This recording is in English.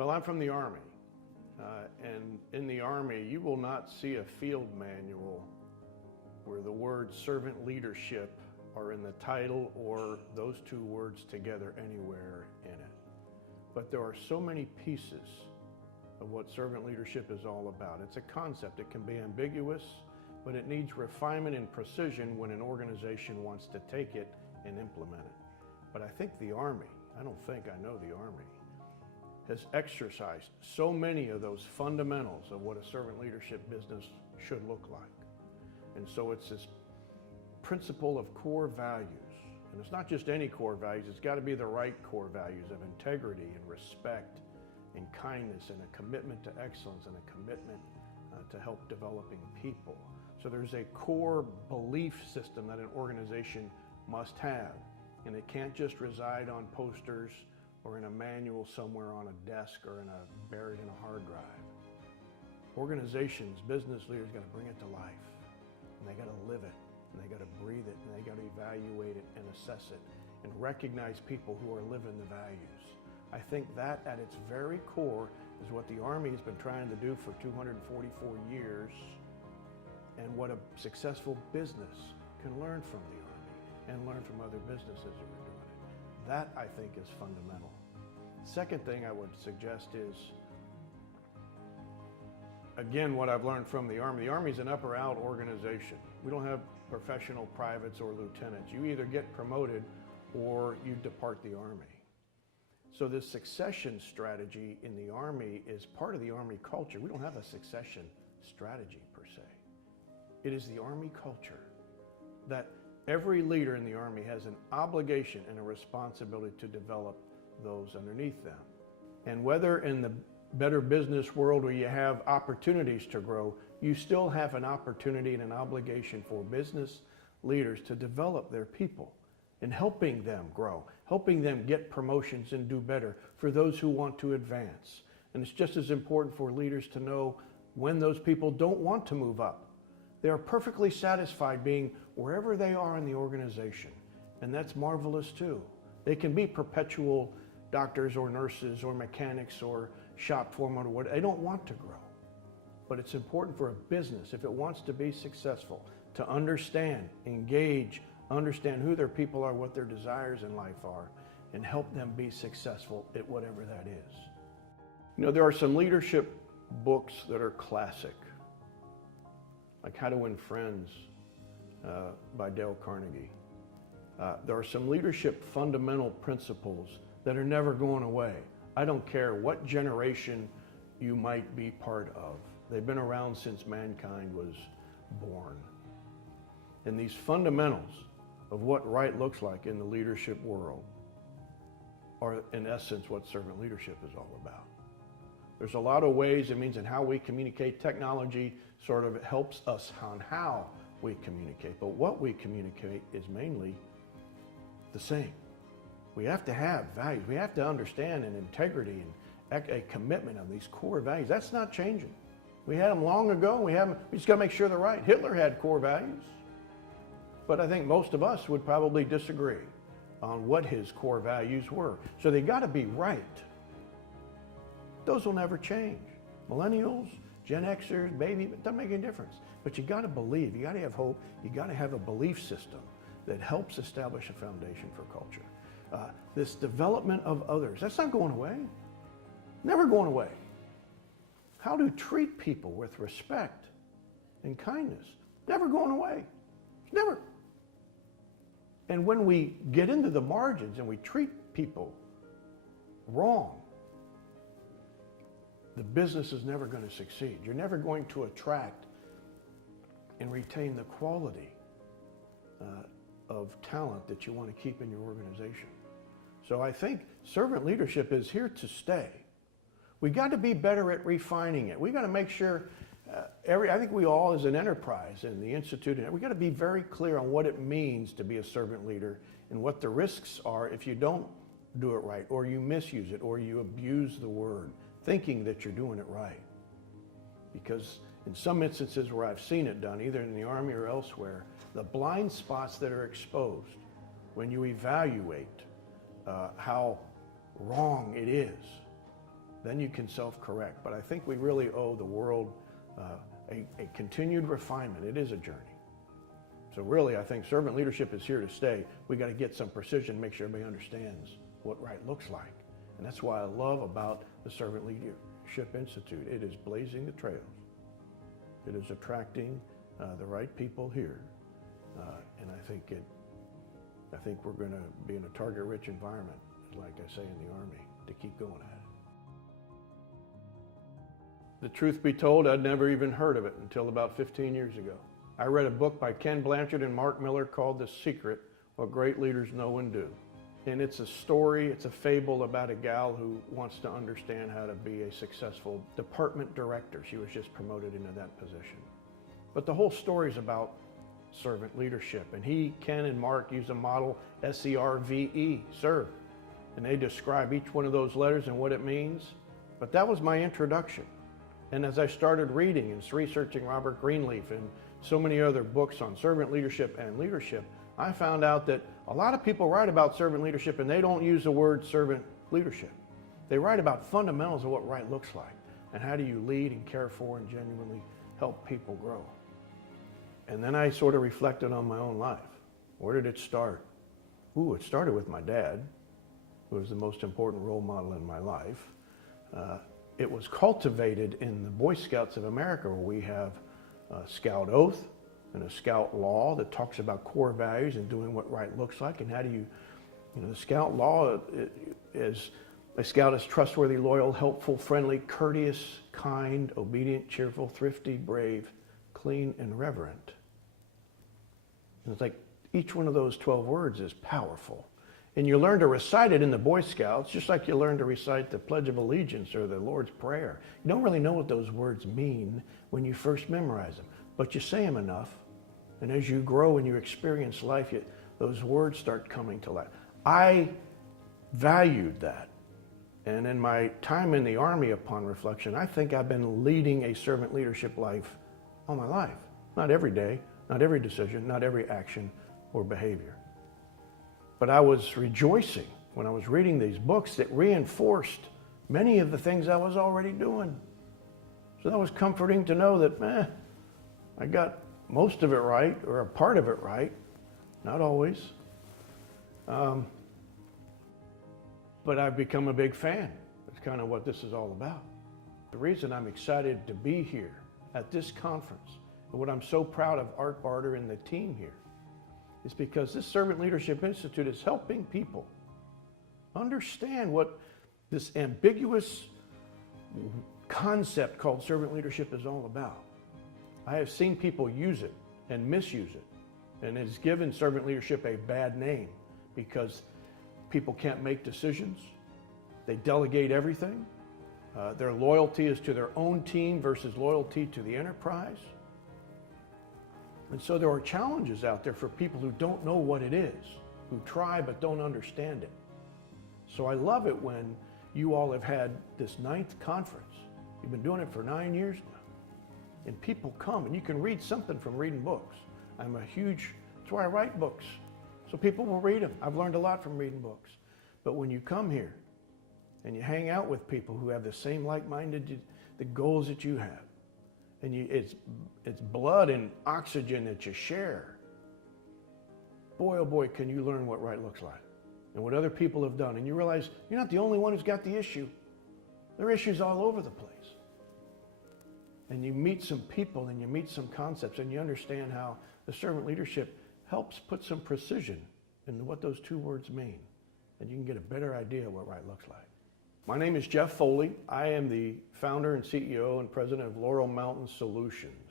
Well, I'm from the Army, and in the Army, you will not see a field manual where the words servant leadership are in the title or those two words together anywhere in it. But there are so many pieces of what servant leadership is all about. It's a concept. It can be ambiguous, but it needs refinement and precision when an organization wants to take it and implement it. But I think the Army, I don't think, I know the Army, has exercised so many of those fundamentals of what a servant leadership business should look like. And so it's this principle of core values. And it's not just any core values, it's got to be the right core values of integrity and respect and kindness and a commitment to excellence and a commitment to help developing people. So there's a core belief system that an organization must have. And it can't just reside on posters or in a manual somewhere on a desk or buried in a hard drive. Organizations, business leaders got to bring it to life. And they got to live it, and they got to breathe it, and they got to evaluate it and assess it and recognize people who are living the values. I think that at its very core is what the Army has been trying to do for 244 years and what a successful business can learn from the Army and learn from other businesses who are doing it. That, I think, is fundamental. Second thing I would suggest is, again, what I've learned from the Army. The Army is an up or out organization. We don't have professional privates or lieutenants. You either get promoted or you depart the Army. So this succession strategy in the Army is part of the Army culture. We don't have a succession strategy per se. It is the Army culture that every leader in the Army has an obligation and a responsibility to develop those underneath them. And whether in the better business world where you have opportunities to grow, you still have an opportunity and an obligation for business leaders to develop their people and helping them grow, helping them get promotions and do better for those who want to advance. And it's just as important for leaders to know when those people don't want to move up. They are perfectly satisfied being wherever they are in the organization, and that's marvelous too. They can be perpetual doctors or nurses or mechanics or shop foreman or whatever. They don't want to grow. But it's important for a business, if it wants to be successful, to understand, engage, understand who their people are, what their desires in life are, and help them be successful at whatever that is. You know, there are some leadership books that are classic, like How to Win Friends by Dale Carnegie. There are some leadership fundamental principles that are never going away. I don't care what generation you might be part of. They've been around since mankind was born. And these fundamentals of what right looks like in the leadership world are, in essence, what servant leadership is all about. There's a lot of ways, it means in how we communicate. Technology sort of helps us on how we communicate, but what we communicate is mainly the same. We have to have values. We have to understand an integrity and a commitment of these core values. That's not changing. We had them long ago. We just got to make sure they're right. Hitler had core values, but I think most of us would probably disagree on what his core values were. So they got to be right. Those will never change. Millennials, Gen Xers, baby, it doesn't make any difference. But you got to believe, you got to have hope, you got to have a belief system that helps establish a foundation for culture. This development of others, that's not going away. Never going away. How to treat people with respect and kindness, never going away. Never. And when we get into the margins and we treat people wrong, the business is never going to succeed. You're never going to attract and retain the quality of talent that you want to keep in your organization. So I think servant leadership is here to stay. We got to be better at refining it. We got to make sure I think we all as an enterprise in the Institute, we got to be very clear on what it means to be a servant leader and what the risks are if you don't do it right, or you misuse it, or you abuse the word, thinking that you're doing it right. Because in some instances where I've seen it done, either in the Army or elsewhere, the blind spots that are exposed when you evaluate how wrong it is then you can self-correct. But I think we really owe the world a continued refinement. It is a journey. So really, I think servant leadership is here to stay. We got to get some precision, make sure everybody understands what right looks like. And that's why I love about the Servant Leadership Institute. It is blazing the trails. It is attracting the right people here. And I think we're going to be in a target-rich environment, like I say in the Army, to keep going at it. The truth be told, I'd never even heard of it until about 15 years ago. I read a book by Ken Blanchard and Mark Miller called The Secret, What Great Leaders Know and Do. And it's a story, it's a fable about a gal who wants to understand how to be a successful department director. She was just promoted into that position. But the whole story is about servant leadership. And Ken and Mark use a model, S-E-R-V-E, serve. And they describe each one of those letters and what it means. But that was my introduction. And as I started reading and researching Robert Greenleaf and so many other books on servant leadership and leadership, I found out that a lot of people write about servant leadership and they don't use the word servant leadership. They write about fundamentals of what right looks like and how do you lead and care for and genuinely help people grow. And then I sort of reflected on my own life. Where did it start? It started with my dad, who was the most important role model in my life. It was cultivated in the Boy Scouts of America, where we have a Scout oath and a Scout law that talks about core values and doing what right looks like. And how do the Scout law is, a Scout is trustworthy, loyal, helpful, friendly, courteous, kind, obedient, cheerful, thrifty, brave, clean, and reverent. And it's like each one of those 12 words is powerful. And you learn to recite it in the Boy Scouts, just like you learn to recite the Pledge of Allegiance or the Lord's Prayer. You don't really know what those words mean when you first memorize them, but you say them enough. And as you grow and you experience life, those words start coming to life. I valued that. And in my time in the Army, upon reflection, I think I've been leading a servant leadership life all my life. Not every day, not every decision, not every action or behavior. But I was rejoicing when I was reading these books that reinforced many of the things I was already doing. So that was comforting to know that, I got most of it right, or a part of it right. Not always. But I've become a big fan. That's kind of what this is all about. The reason I'm excited to be here at this conference, and what I'm so proud of Art Barter and the team here, is because this Servant Leadership Institute is helping people understand what this ambiguous concept called servant leadership is all about. I have seen people use it and misuse it, and it has given servant leadership a bad name because people can't make decisions. They delegate everything. Their loyalty is to their own team versus loyalty to the enterprise. And so there are challenges out there for people who don't know what it is, who try but don't understand it. So I love it when you all have had this 9th conference. You've been doing it for 9 years now. And people come, and you can read something from reading books. That's why I write books. So people will read them. I've learned a lot from reading books. But when you come here and you hang out with people who have the same like-minded the goals that you have, and it's blood and oxygen that you share. Boy, oh boy, can you learn what right looks like and what other people have done. And you realize you're not the only one who's got the issue. There are issues all over the place. And you meet some people and you meet some concepts and you understand how the servant leadership helps put some precision in what those 2 words mean. And you can get a better idea of what right looks like. My name is Jeff Foley. I am the founder and CEO and president of Laurel Mountain Solutions.